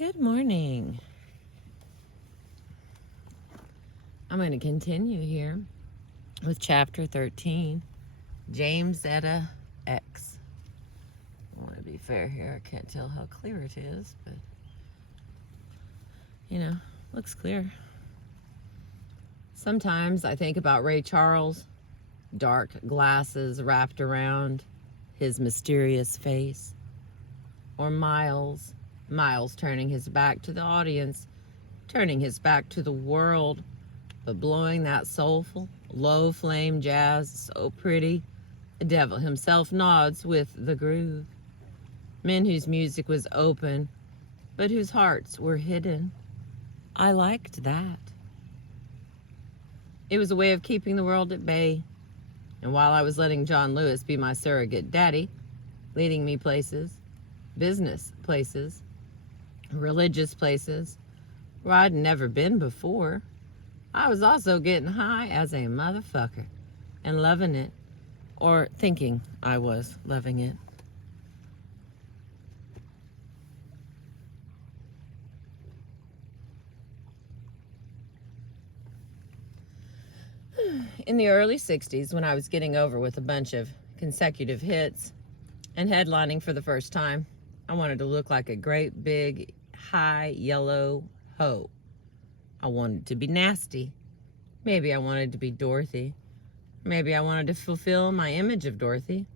Good morning. I'm going to continue here with chapter 13, JamesEtta X. I want to be fair here. I can't tell how clear it is, but, looks clear. Sometimes I think about Ray Charles, dark glasses wrapped around his mysterious face, or Miles turning his back to the audience, turning his back to the world, but blowing that soulful, low-flame jazz so pretty, the devil himself nods with the groove. Men whose music was open, but whose hearts were hidden. I liked that. It was a way of keeping the world at bay. And while I was letting John Lewis be my surrogate daddy, leading me places, business places, religious places, where I'd never been before, I was also getting high as a motherfucker and loving it, or thinking I was loving it. In the early 60s, when I was getting over with a bunch of consecutive hits and headlining for the first time, I wanted to look like a great big high yellow hoe. I wanted to be nasty. Maybe I wanted to be Dorothy. Maybe I wanted to fulfill my image of Dorothy,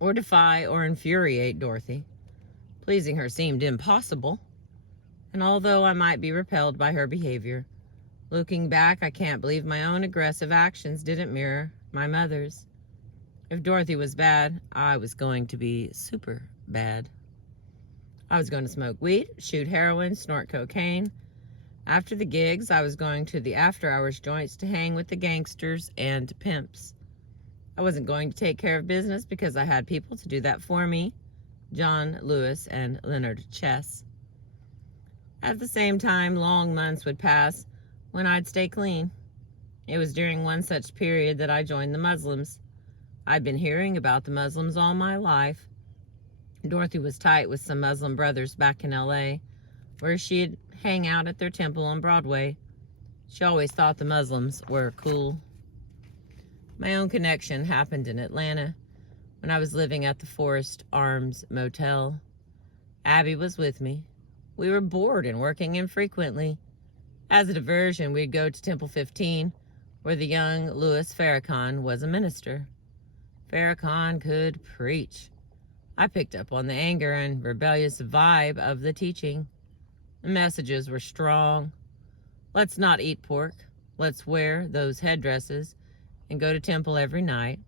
or defy or infuriate Dorothy. Pleasing her seemed impossible, and although I might be repelled by her behavior, looking back, I can't believe my own aggressive actions didn't mirror my mother's. If Dorothy was bad, I was going to be super bad. I was going to smoke weed, shoot heroin, snort cocaine. After the gigs, I was going to the after-hours joints to hang with the gangsters and pimps. I wasn't going to take care of business because I had people to do that for me, John Lewis and Leonard Chess. At the same time, long months would pass when I'd stay clean. It was during one such period that I joined the Muslims. I'd been hearing about the Muslims all my life. Dorothy was tight with some Muslim brothers back in L.A., where she'd hang out at their temple on Broadway. She always thought the Muslims were cool. My own connection happened in Atlanta when I was living at the Forest Arms Motel. Abby was with me. We were bored and working infrequently. As a diversion, we'd go to Temple 15, where the young Louis Farrakhan was a minister. Farrakhan could preach. I picked up on the anger and rebellious vibe of the teaching. The messages were strong. Let's not eat pork. Let's wear those headdresses and go to temple every night.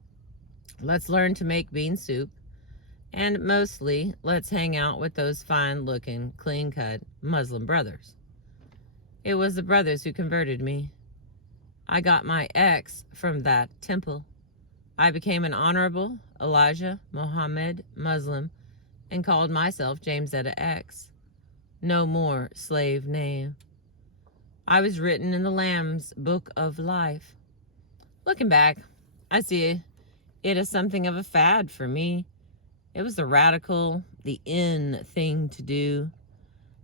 Let's learn to make bean soup. And mostly, let's hang out with those fine-looking, clean-cut Muslim brothers. It was the brothers who converted me. I got my X from that temple. I became an honorable Elijah Muhammad Muslim and called myself JamesEtta X. No more slave name. I was written in the Lamb's Book of Life. Looking back, I see it as something of a fad for me. It was the radical, the in thing to do.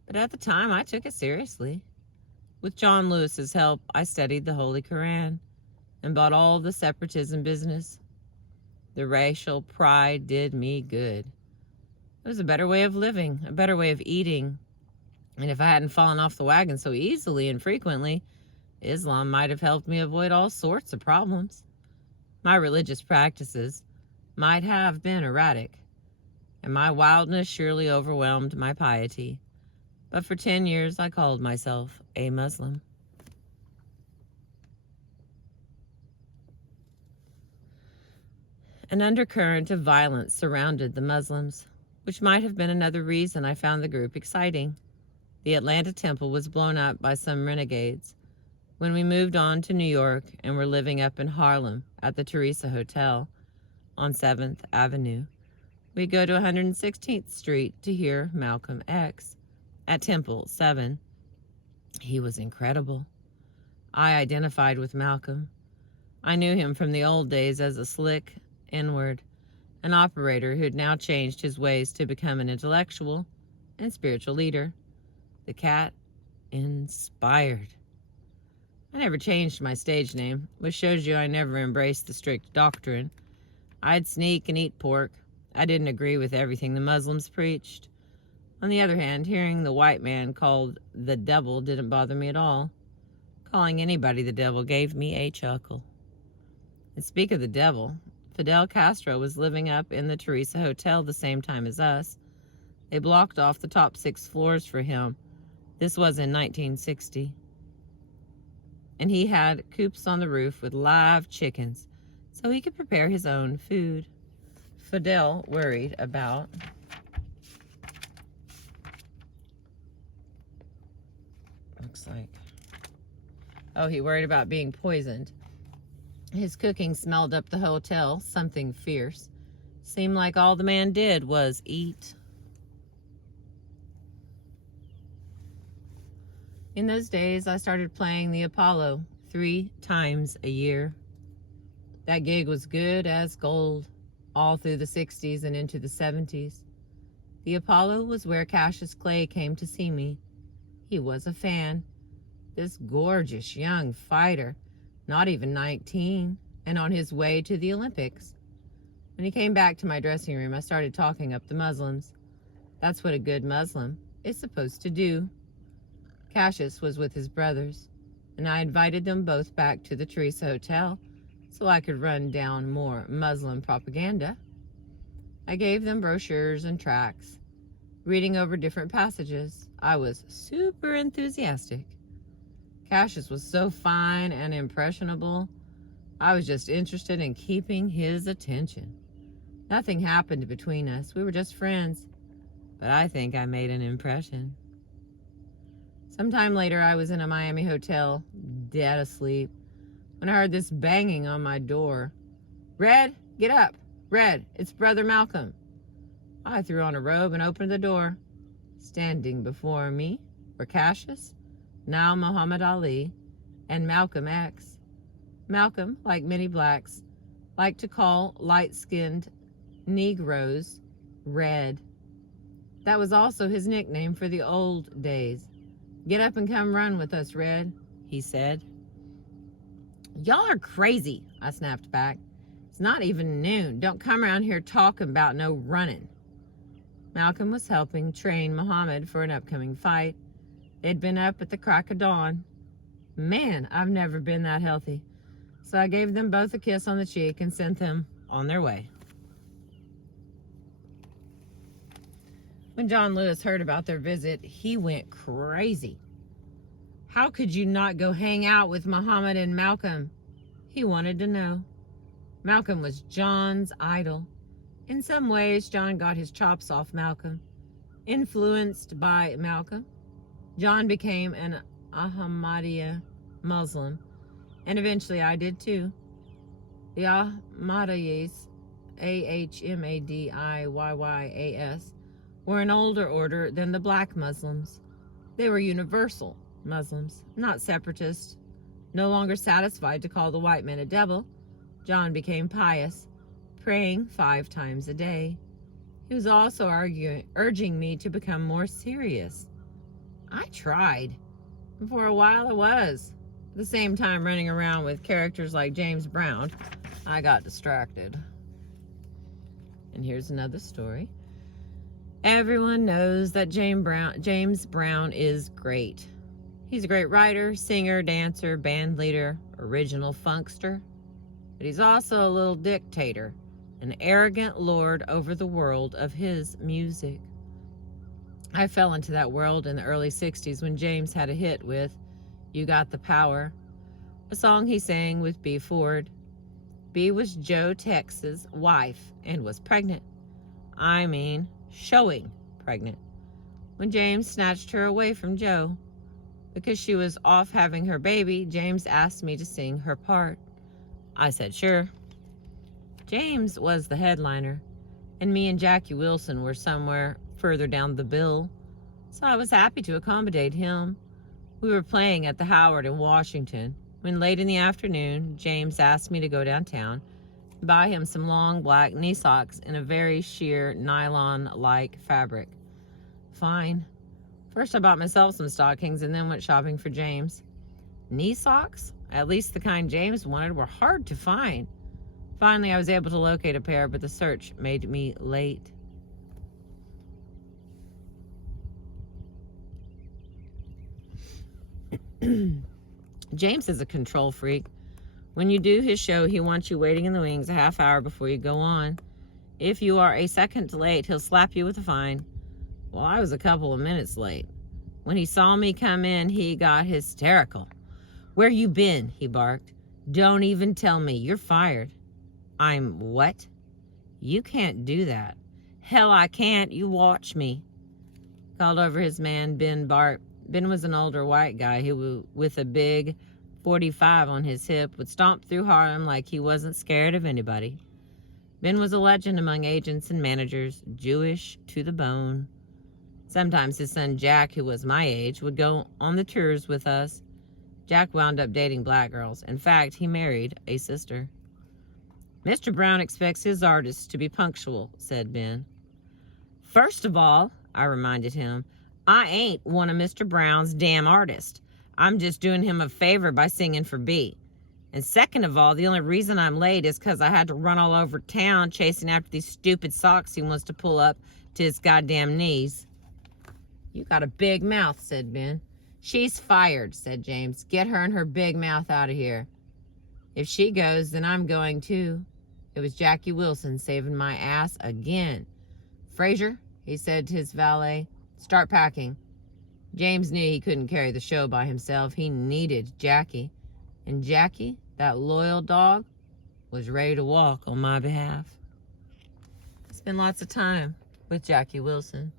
But at the time, I took it seriously. With John Lewis's help, I studied the Holy Quran and bought all the separatism business. The racial pride did me good. It was a better way of living, a better way of eating. And if I hadn't fallen off the wagon so easily and frequently, Islam might have helped me avoid all sorts of problems. My religious practices might have been erratic, and my wildness surely overwhelmed my piety. But for 10 years, I called myself a Muslim. An undercurrent of violence surrounded the Muslims, which might have been another reason I found the group exciting. The Atlanta temple was blown up by some renegades. When we moved on to New York and were living up in Harlem at the Teresa Hotel on 7th Avenue, we'd go to 116th Street to hear Malcolm X at Temple 7. He was incredible. I identified with Malcolm. I knew him from the old days as a slick N-word, an operator who had now changed his ways to become an intellectual and spiritual leader. The cat inspired. I never changed my stage name, which shows you I never embraced the strict doctrine. I'd sneak and eat pork. I didn't agree with everything the Muslims preached. On the other hand, hearing the white man called the devil didn't bother me at all. Calling anybody the devil gave me a chuckle. And speak of the devil, Fidel Castro was living up in the Teresa Hotel the same time as us. They blocked off the top 6 floors for him. This was in 1960. And he had coops on the roof with live chickens, so he could prepare his own food. Fidel worried about he worried about being poisoned. His cooking smelled up the hotel, something fierce. Seemed like all the man did was eat. In those days, I started playing the Apollo 3 times a year. That gig was good as gold, all through the 60s and into the 70s. The Apollo was where Cassius Clay came to see me. He was a fan. This gorgeous young fighter, not even 19, and on his way to the Olympics. When he came back to my dressing room, I started talking up the Muslims. That's what a good Muslim is supposed to do. Cassius was with his brothers, and I invited them both back to the Teresa Hotel so I could run down more Muslim propaganda. I gave them brochures and tracts, reading over different passages. I was super enthusiastic. Cassius was so fine and impressionable. I was just interested in keeping his attention. Nothing happened between us. We were just friends. But I think I made an impression. Sometime later, I was in a Miami hotel, dead asleep, when I heard this banging on my door. "Red, get up. Red, it's Brother Malcolm." I threw on a robe and opened the door. Standing before me were Cassius, now Muhammad Ali, and Malcolm X. Malcolm, like many blacks, liked to call light-skinned Negroes Red. That was also his nickname for the old days. "Get up and come run with us, Red," he said. "Y'all are crazy," I snapped back. "It's not even noon. Don't come around here talking about no running." Malcolm was helping train Muhammad for an upcoming fight. They'd been up at the crack of dawn. Man, I've never been that healthy. So I gave them both a kiss on the cheek and sent them on their way. When John Lewis heard about their visit, he went crazy. How could you not go hang out with Muhammad and Malcolm? He wanted to know. Malcolm was John's idol. In some ways, John got his chops off Malcolm. Influenced by Malcolm, John became an Ahmadiyya Muslim, and eventually I did too. The Ahmadiyyas, Ahmadiyyas, were an older order than the black Muslims. They were universal Muslims, not separatists. No longer satisfied to call the white man a devil, John became pious, praying 5 times a day. He was also urging me to become more serious. I tried, and for a while I was. At the same time, running around with characters like James Brown, I got distracted. And here's another story. Everyone knows that James Brown is great. He's a great writer, singer, dancer, band leader, original funkster. But he's also a little dictator, an arrogant lord over the world of his music. I fell into that world in the early 60s when James had a hit with "You Got the Power," a song he sang with B. Ford. B was Joe Tex's wife and was pregnant. I mean, showing pregnant. When James snatched her away from Joe. Because she was off having her baby, James asked me to sing her part. I said sure. James was the headliner, and me and Jackie Wilson were somewhere further down the bill, so I was happy to accommodate him. We were playing at the Howard in Washington when late in the afternoon, James asked me to go downtown and buy him some long black knee socks in a very sheer nylon-like fabric. Fine. First, I bought myself some stockings and then went shopping for James. Knee socks, at least the kind James wanted, were hard to find. Finally, I was able to locate a pair, but the search made me late. James is a control freak. When you do his show, he wants you waiting in the wings a half hour before you go on. If you are a second late, he'll slap you with a fine. Well, I was a couple of minutes late. When he saw me come in, he got hysterical. "Where you been?" he barked. "Don't even tell me. You're fired." "I'm what?" "You can't do that." "Hell, I can't. You watch me." Called over his man, Ben Bart. Ben was an older white guy who, with a big 45 on his hip, would stomp through Harlem like he wasn't scared of anybody. Ben was a legend among agents and managers, Jewish to the bone. Sometimes his son Jack, who was my age, would go on the tours with us. Jack wound up dating black girls. In fact, he married a sister. "Mr. Brown expects his artists to be punctual," said Ben. "First of all," I reminded him, "I ain't one of Mr. Brown's damn artists. I'm just doing him a favor by singing for B. And second of all, the only reason I'm late is because I had to run all over town chasing after these stupid socks he wants to pull up to his goddamn knees." "You got a big mouth," said Ben. "She's fired," said James. "Get her and her big mouth out of here." "If she goes, then I'm going too." It was Jackie Wilson saving my ass again. "Frazier," he said to his valet, "start packing." James knew he couldn't carry the show by himself. He needed Jackie. And Jackie, that loyal dog, was ready to walk on my behalf. I spent lots of time with Jackie Wilson.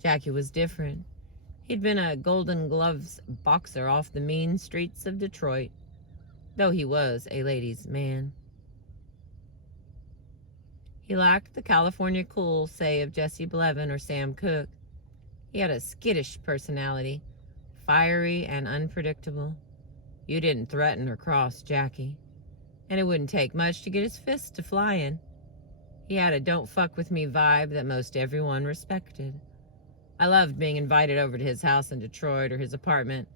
Jackie was different. He'd been a Golden Gloves boxer off the mean streets of Detroit, though he was a ladies' man. He lacked the California cool, say, of Jesse Blevin or Sam Cooke. He had a skittish personality, fiery and unpredictable. You didn't threaten or cross Jackie, and it wouldn't take much to get his fists to flying. He had a don't fuck with me vibe that most everyone respected. I loved being invited over to his house in Detroit or his apartment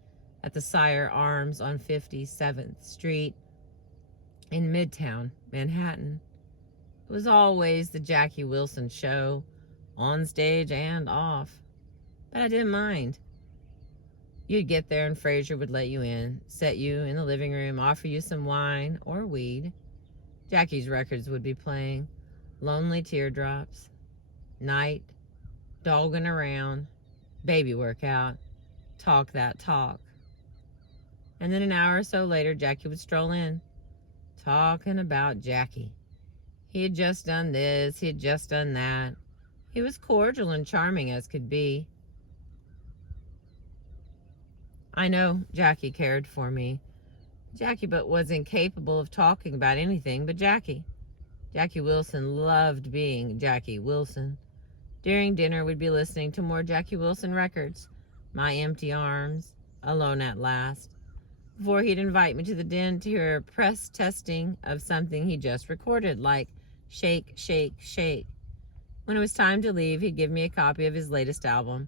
at the Sire Arms on 57th Street in Midtown, Manhattan. It was always the Jackie Wilson show, on stage and off. But I didn't mind. You'd get there and Frazier would let you in, set you in the living room, offer you some wine or weed. Jackie's records would be playing. Lonely Teardrops, Night, Dogging Around, Baby Workout, Talk That Talk. And then an hour or so later, Jackie would stroll in, talking about Jackie. He had just done this, he had just done that. He was cordial and charming as could be. I know Jackie cared for me. Jackie but was incapable of talking about anything but Jackie. Jackie Wilson loved being Jackie Wilson. During dinner, we'd be listening to more Jackie Wilson records. My Empty Arms, Alone at Last. Before he'd invite me to the den to hear a press testing of something he just recorded, like Shake, Shake, Shake. When it was time to leave, he'd give me a copy of his latest album,